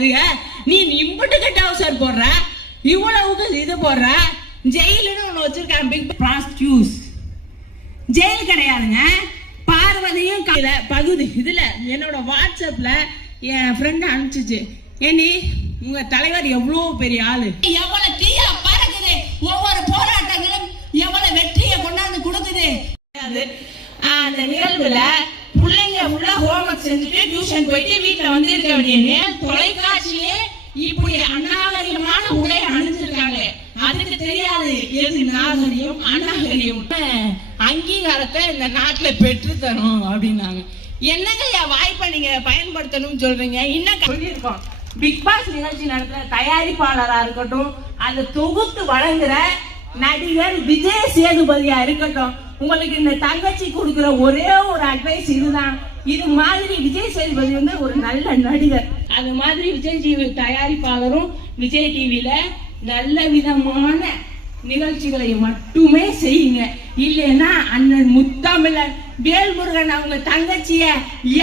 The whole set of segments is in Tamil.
அதுங்க நீ இம்புட்டுக்கு டவுசர் போடுற. இவ்வளவுக்கு இது போடுற. ஜெயிலுன்னு ஒண்ணு வச்சிருக்கான் பிக் ப்ராஸ்டியூஸ் ஜெயில் கிடையாதுங்க. பார்வதியும் கையில பகுதி இதுல என்னோட வாட்ஸ்அப்ல என் ஃப்ரெண்ட் அனுப்பிச்சிச்சு. ஏண்டி உங்க தலைவர் எவ்வளோ பெரிய ஆளு? எவ்வளவு தீயா பறக்குது. ஒவ்வொரு போராட்டங்களும் எவ்வளவு வெற்றியை கொண்டாந்து கொடுக்குது. அந்த நிகழ்வுல பிள்ளைங்க உள்ள ஹோம்ஒர்க் செஞ்சுட்டு டியூஷன் போயிட்டு வீட்டுல வந்து இருக்க வேண்டிய தொலைக்காட்சியே இப்படி அநாகரிகமான உடை அணிஞ்சிருக்காங்க அதுக்கு தெரியாது எது நாகரிகம் அநாகரிகம். அங்கீகாரத்தை இந்த நாட்டுல பெற்று தரும் அப்படின்னாங்க. என்னங்க என் வாய்ப்பை நீங்க பயன்படுத்தணும்னு சொல்றீங்க? இன்னும் சொல்லியிருக்கோம். பிக் பாஸ் நிகழ்ச்சி நடத்துற தயாரிப்பாளரா இருக்கட்டும் அதை தொகுத்து வழங்குற நடிகர் விஜய் சேதுபதியா இருக்கட்டும் உங்களுக்கு இந்த தங்கச்சி கொடுக்குற ஒரே ஒரு அட்வைஸ் இதுதான். இது மாதிரி விஜய் சேதுபதி வந்து ஒரு நல்ல நடிகர். அது மாதிரி விஜய் டிவி தயாரிப்பாளரும் விஜய் டிவில நல்ல விதமான நிகழ்ச்சிகளை மட்டுமே செய்யுங்க. இல்லைன்னா அண்ணன் முத்தமிழன் வேல்முருகன் அவங்க தங்கச்சிய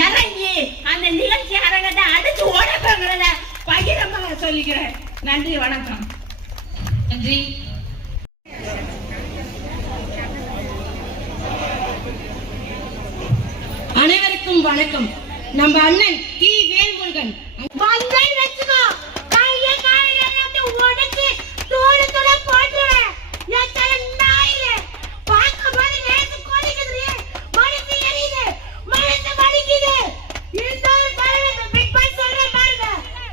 இறங்கி அந்த நிகழ்ச்சி அரங்கத்தை அடிச்சு ஓடப்பங்கிறத பகிரமாக சொல்லிக்கிறேன். நன்றி வணக்கம். நன்றி. பிக் பாஸ் சொல்றேன் பாருங்க.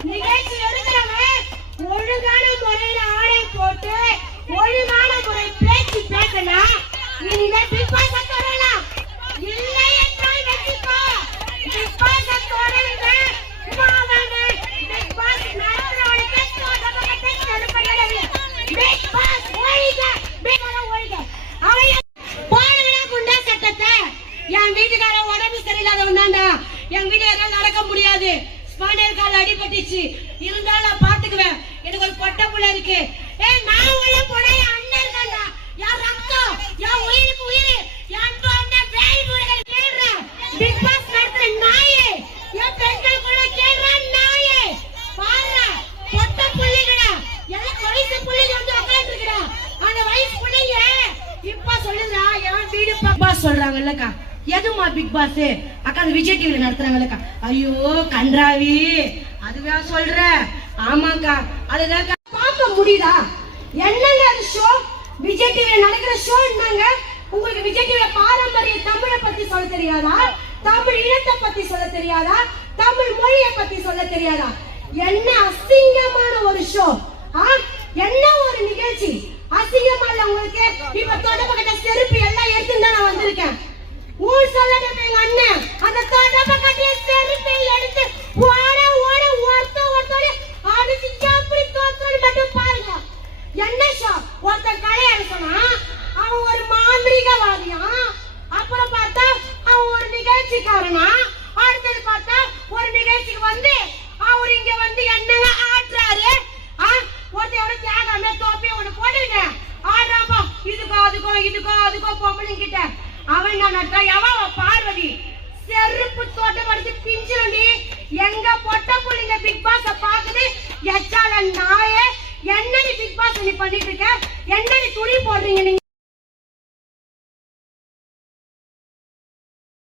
நிகழ்ச்சி எடுக்கிறவன் ஒழுங்கான முறையில ஆடை போட்டு ஒழுங்கான முறை பேச்சு பேசணும் நீங்க பிக் பாஸ் தொடரலாம் இல்லை என்றால் வெற்றிக்கோ பிக் பாஸ் தொடருங்க மாவானே பிக் பாஸ் நடத்துறவனுக்கு தோட்டப்பட்ட நடுப்படையவில்லை பிக் பாஸ் ஒழிக பிக் பாஸ் ஒழிக அவன் போனவிடா குண்டா சட்டத்தை என் வீட்டுக்காரன் உடம்பு சரியில்லாதவன் என் வீட்டுக்காரன் நடக்க முடியாது. ஸ்பாண்டியர் கால் அடிபட்டுச்சு. இருந்தாலும் நான் பாத்துக்குவேன் எனக்கு ஒரு பொட்டை புள்ள இருக்கு. ஏய் நான் உள்ள போனா என் அண்ணன் இருக்கான்டா என் ரத்தம் என் உயிருக்கு உயிர் என் அன்பு அண்ணன் வேல் முருகன் கேடுறேன் பிக் பாஸ் நடத்துற நாயே என் பெண்கள் கூட கேடுற நாயே பாரு பொட்டை புள்ளிகளா எல்லாம் வயசு புள்ளிங்க வந்து உட்கார்ந்து இருக்கிறா அந்த வயசு புள்ளிங்க இப்ப சொல்லுதா என் வீடு பிக் பாஸ் சொல்றாங்கல்லக்கா. எதுமா பிக் பாஸ் அக்கா அது விஜய் டிவில நடத்துறாங்கல்லக்கா. ஐயோ கன்றாவி. அதுவா சொல்ற. ஆமாக்கா. அதுதான் பார்க்க முடியுதா? என்னங்க அது ஷோ விஜய் டிவில நடக்கிற ஷோ என்னங்க? உங்களுக்கு விஜய் டிவில பாரம்பரிய தமிழை பத்தி சொல்ல தெரியாதா? தமிழ் இனத்தை பத்தி சொல்ல தெரியாதா? தமிழ் மொழியை பத்தி சொல்ல தெரியாதா? என்ன அசிங்கமான ஒரு ஷோ ஆ? என்ன ஒரு நிகழ்ச்சி? அசிங்கமா இல்ல உங்களுக்கு. இப்ப தொடப்பக்கட்ட செருப்பு எல்லாம் எடுத்துன்னு நான் வந்திருக்கேன். ஊர் சொல்லட்டும் எங்க அண்ணன். அந்த தொடப்பக்கட்டிய செருப்பை எடுத்து இதுக்கோ அதுக்கோ இதுக்கோ பொம்பளைங்க கிட்ட அவன் நான் நட்டா எவன் பார்வதி? செருப்பு தோட்டம் அடிச்சு பிஞ்சிருண்டி எங்க பொட்ட புள்ளிங்க பிக் பாஸ பாக்குது எச்சால நாயே என்னடி பிக் பாஸ் நீ பண்ணிட்டு இருக்க? என்னடி துணி போடுறீங்க நீங்க?